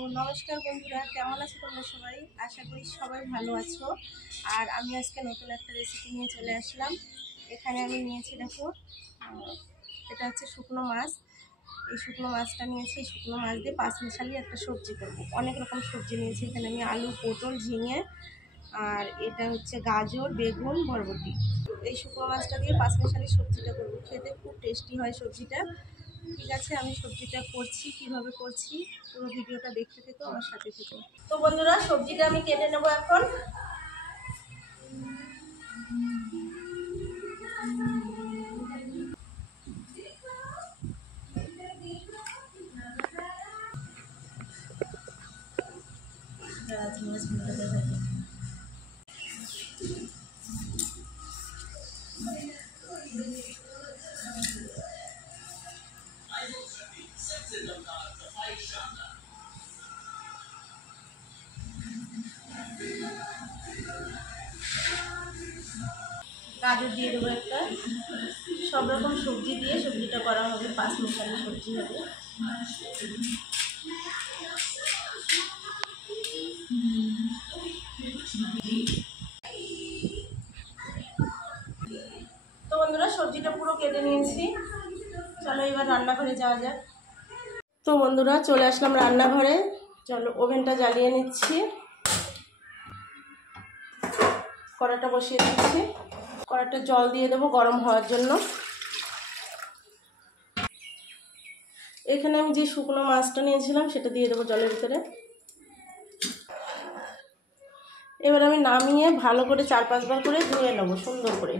নমস্কার বন্ধুরা, কেমন আছো তোমরা সবাই? আশা করি সবাই ভালো আছো। আর আমি আজকে নতুন একটা রেসিপি নিয়ে চলে আসলাম। এখানে আমি নিয়েছি, দেখো, এটা হচ্ছে শুকনো মাছ। এই শুকনো মাছটা নিয়েছি। এই শুকনো মাছ দিয়ে পাঁচমিশালি একটা সবজি করব। অনেক রকম সবজি নিয়েছি। এখানে আমি আলু, পটল, ঝিঙে, আর এটা হচ্ছে গাজর, বেগুন, বরবটি। এই শুকনো মাছটা দিয়ে পাঁচমিশালি সবজিটা করব। খেতে খুব টেস্টি হয় সবজিটা। ঠিক আছে, আমি সবজিটা করছি, কিভাবে করছি পুরো ভিডিওটা দেখতে থেকো, আমার সাথে থেকো। তো বন্ধুরা, সবজিটা আমি কেটে নেব এখন। গাজর দিয়ে দেবো একটা। সব রকম সবজি দিয়ে সবজিটা করা হবে, পাঁচমিশালি সবজি হবে। তো বন্ধুরা, সবজিটা পুরো কেটে নিয়েছি। চলো এবার রান্নাঘরে যাওয়া যাক। তো বন্ধুরা, চলে আসলাম রান্নাঘরে। চলো ওভেনটা জ্বালিয়ে নিচ্ছি, কড়াটা বসিয়ে দিচ্ছি। কড়াটা জল দিয়ে দেবো গরম হওয়ার জন্য। এখানে আমি যে শুকনো মাছটা নিয়েছিলাম সেটা দিয়ে দেবো জলের ভিতরে। এবার আমি নামিয়ে ভালো করে 4-5 বার করে ধুয়ে নেবো সুন্দর করে।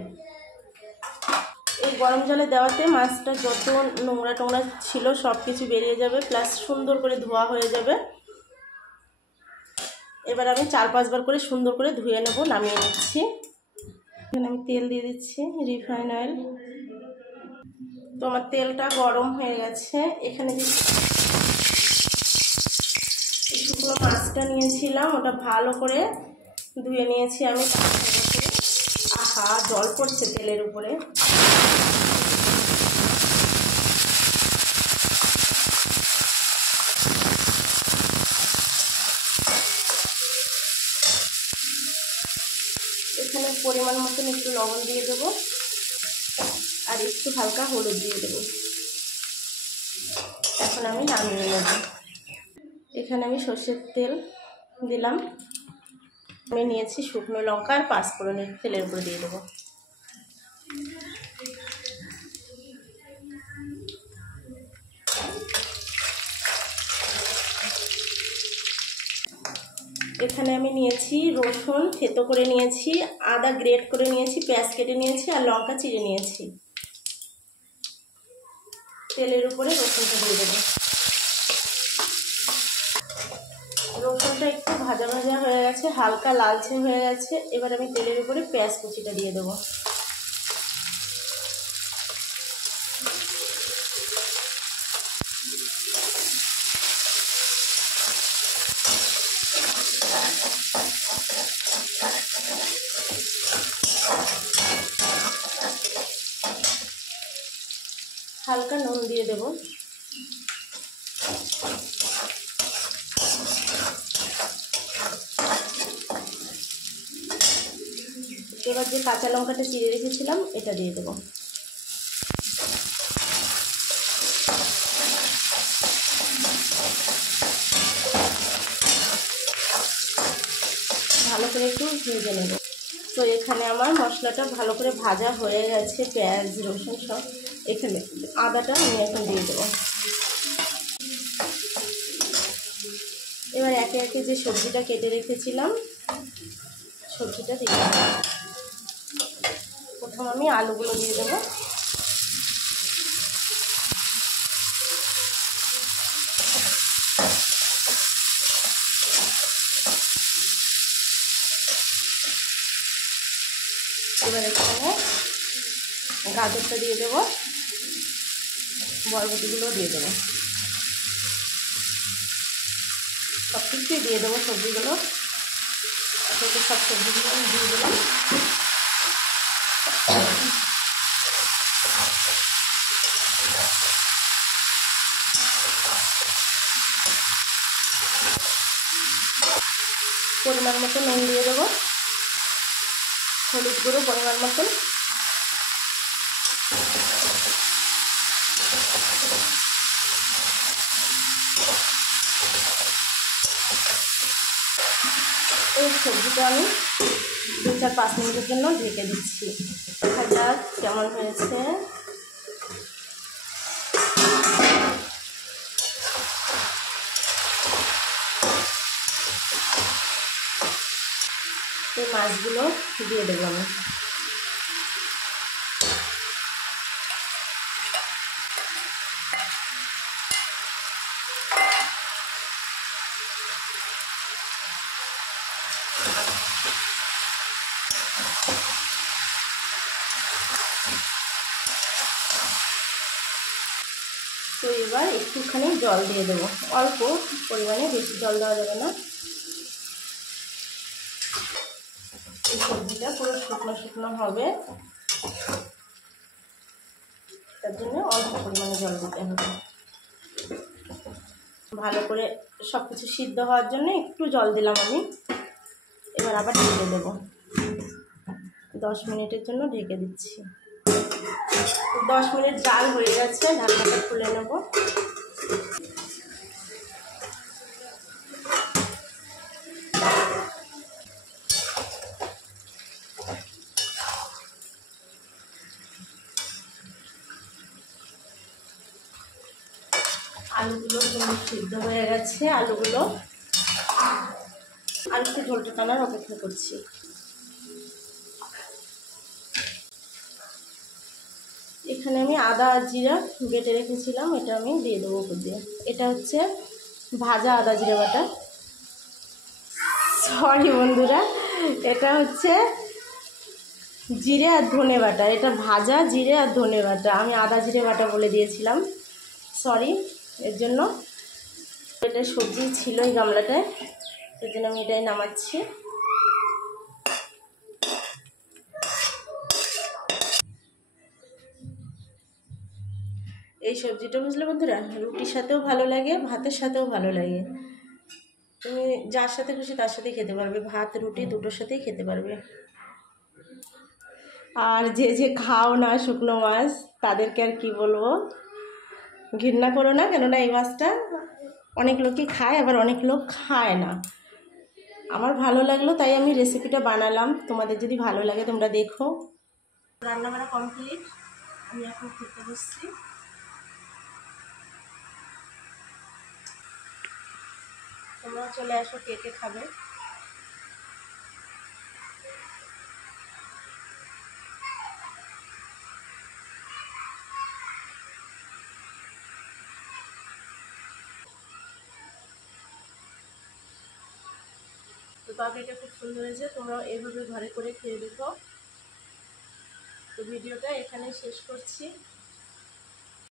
এই গরম জলে দেওয়াতে মাছটা যত নোংরা টোংরা ছিল সব কিছু বেরিয়ে যাবে, প্লাস সুন্দর করে ধোয়া হয়ে যাবে। এবার আমি 4-5 বার করে সুন্দর করে ধুয়ে নেব, নামিয়ে নিচ্ছি। এখানে আমি তেল দিয়ে দিচ্ছি, রিফাইন অয়েল। তো আমার তেলটা গরম হয়ে গেছে। এখানে যে শুকনো মাছটা নিয়েছিলাম ওটা ভালো করে ধুয়ে নিয়েছি আমি। আহা, জল পড়ছে তেলের উপরে। এখানে পরিমাণ মতন একটু লবণ দিয়ে দেবো, আর একটু হালকা হলুদ দিয়ে দেবো। এখন আমি নামিয়ে নেব। এখানে আমি সর্ষের তেল দিলাম। আমি নিয়েছি শুকনো লঙ্কা আর পাঁচফোড়নের তেলের উপরে দিয়ে দেবো। এখানে আমি নিয়েছি রসুন থেতো করে নিয়েছি, আদা গ্রেট করে নিয়েছি, পেঁয়াজ কেটে নিয়েছি, আর লঙ্কা চিড়ে নিয়েছি। তেলের উপরে রসুনটা দিয়ে দেবো। রসুনটা একটু ভাজা ভাজা হয়ে গেছে, হালকা লালচে হয়ে গেছে। এবার আমি তেলের উপরে পেঁয়াজ কুচিটা দিয়ে দেবো। হালকা নুন দিয়ে দেবো। এবার যে কাঁচা লঙ্কাটা চিড়ে রেখেছিলাম এটা দিয়ে দেবো। ভালো করে একটু ভেজে নেব। তো এখানে আমার মশলাটা ভালো করে ভাজা হয়ে গেছে, পেঁয়াজ রসুন সব। এখানে আদাটা আমি এখন দিয়ে দেবো। এবার একে একে যে সবজিটা কেটে রেখেছিলাম সবজিটা দিয়ে দেবো। প্রথম আমি আলুগুলো দিয়ে দেবো। এবার এখানে গাজরটা দিয়ে দেবো, বরবটিগুলো দিয়ে দেবো, সব কিছুই দিয়ে দেবো সবজিগুলো। সব সবজিগুলো আমি দিয়ে দিলাম। পরিমাণ মতো নুন দিয়ে দেবো, হলুদ গুঁড়ো পরিমাণ মতন, এই সবজিটা আমি 2-4-5 মিনিটের জন্য ঢেকে দিচ্ছি। দেখা যাক কেমন হয়েছে। এই মাছগুলো দিয়ে দেবো আমি। তো এবার একটুখানি জল দিয়ে দেবো, অল্প পরিমাণে, বেশি জল দেওয়া যাবে না। এই সবজিটা পুরো শুকনো শুকনো হবে, তার জন্য অল্প পরিমাণে জল দিতে হবে। ভালো করে সব কিছু সিদ্ধ হওয়ার জন্য একটু জল দিলাম আমি। এবার আবার ঢেকে দেবো, 10 মিনিটের জন্য ঢেকে দিচ্ছি। 10 মিনিট জাল হয়ে গেছে, ঢাকনাটা খুলে নেব। আলুগুলো সিদ্ধ হয়ে গেছে, আলুগুলো আলুতে ঝোলটা টানার অপেক্ষা করছি। এখানে আমি আদা আর জিরা বেটে রেখেছিলাম, এটা আমি দিয়ে দেবো উপর দিয়ে। এটা হচ্ছে ভাজা আদা জিরে বাটা, সরি বন্ধুরা, এটা হচ্ছে জিরে আর ধনে বাটা। এটা ভাজা জিরে আর ধনে বাটা, আমি আদা জিরে বাটা বলে দিয়েছিলাম, সরি এর জন্য। এটা সবজি ছিল এই গামলাটায়, এর জন্য আমি এটাই নামাচ্ছি। এই সবজিটা বুঝলে বন্ধুরা, রুটির সাথেও ভালো লাগে, ভাতের সাথেও ভালো লাগে। তুমি যার সাথে খুশি তার সাথেই খেতে পারবে, ভাত রুটি দুটোর সাথেই খেতে পারবে। আর যে যে খাও না শুকনো মাছ, তাদেরকে আর কি বলবো, ঘৃণা করো না, কেননা এই মাছটা অনেক লোকই খায়, আবার অনেক লোক খায় না। আমার ভালো লাগলো তাই আমি রেসিপিটা বানালাম, তোমাদের যদি ভালো লাগে তোমরা দেখো। রান্না বান্না কমপ্লিট, আমি এখন খেতে বসছি। তোমরা চলে আসো, কে কে খাবে। তো তরকারিটা খুব সুন্দর হয়েছে, তোমরাও এইভাবে ঘরে করে খেয়ে দেখো। তো ভিডিওটা এখানে শেষ করছি।